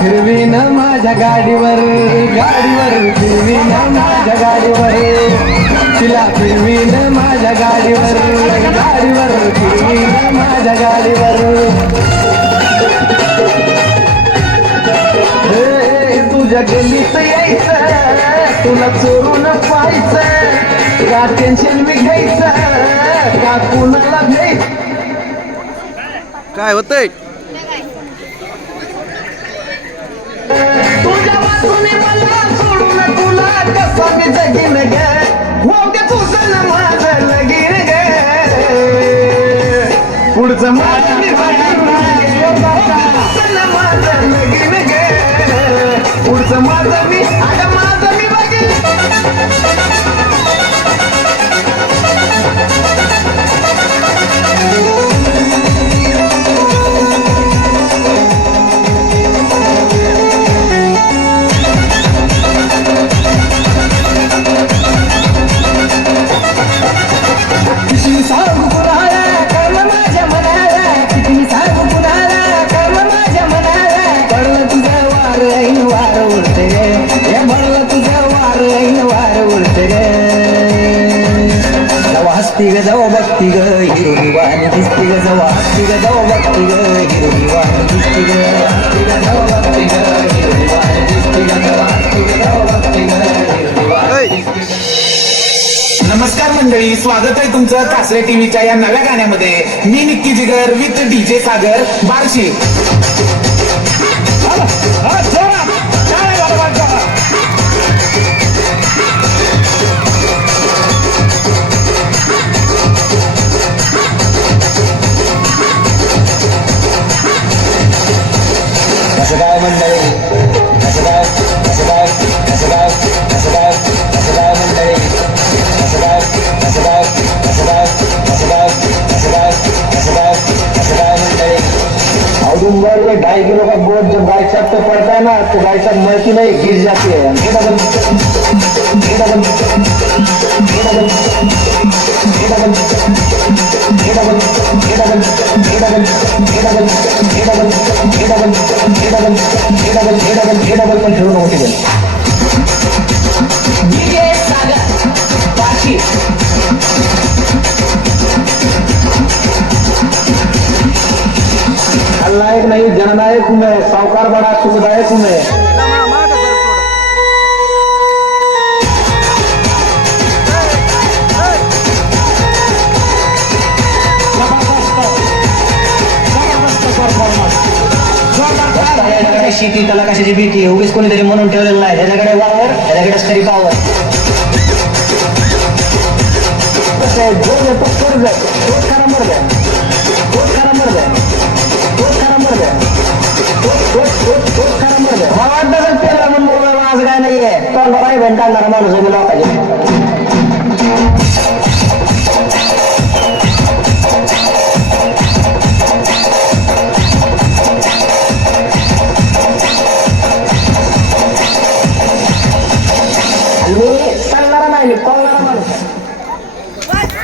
फिरवीन माझ्या गाडीवर फिरवीन माझ्या गाडीवर तिला फिरवीन माझ्या गाडीवर फिरवीन माझ्या गाडीवर तुझ्या गल्लीत यायचं तुला चोरून पाहायचं का टेन्शन मी घ्यायचं का कुणाला घ्यायचं काय होतंय तुझ्या वाचून मला सोडून तुला कसं मी जगीन गे हो गे तुझं ना माझं लगीन गे पुढचं माझं मी बघीन माझं लगीन गे पुढचं माझं मी अगं माझं मी बघीन जाऊ बघती ग हिरोनी वाणी दिसती ग जाऊ हसती ग जाऊ बघती ग हिरोनी वाणी दिसती ग हसती ग जाऊ बघती ग हिरोनी वाणी दिसती ग जाऊ हसती ग जाऊ बघती ग हिरोनी वाणी नमस्कार मंडळी, स्वागत आहे तुमचं कासरे टीव्हीच्या या नव्या गाण्यामध्ये. मी निक्की जिगर विथ डीजे सागर बार्शी. कसं काय मंडळी, कसं काय कसं काय कसं काय कसं काय कसं काय मंडळी, कसं काय कसं काय कसं काय कसं काय कसं काय कसं काय कसं काय मंडळी. और 2.5 किलो का बोझ जब गाय साहब पे पड़ता है ना तो गाय साहब मरती नहीं गिर जाती है. पण ठेवून होती खलनायक नहीं जननायक हूँ मैं, साहूकार बड़ा सुखदायक हूँ मैं. शेती त्याला कशाची भीती आहे, उगीच कोणीतरी म्हणून ठेवलेलं नाही. त्याच्याकडे वावर, त्याच्याकडे तरी पावर. जो येतो कर्ज तोच खरा मर्द आहे, तोच खरा मर्द आहे, तोच खरा मर्द आहे, तोच खरा मर्द आहे. मला वाटतं त्याला म्हणून आज काय नाही आहे, तोंडाला भेंटाळणारा माणूस आहे लोकांचे. आणि मी चालणारा नाही, मी पळणारा माणूस आहे.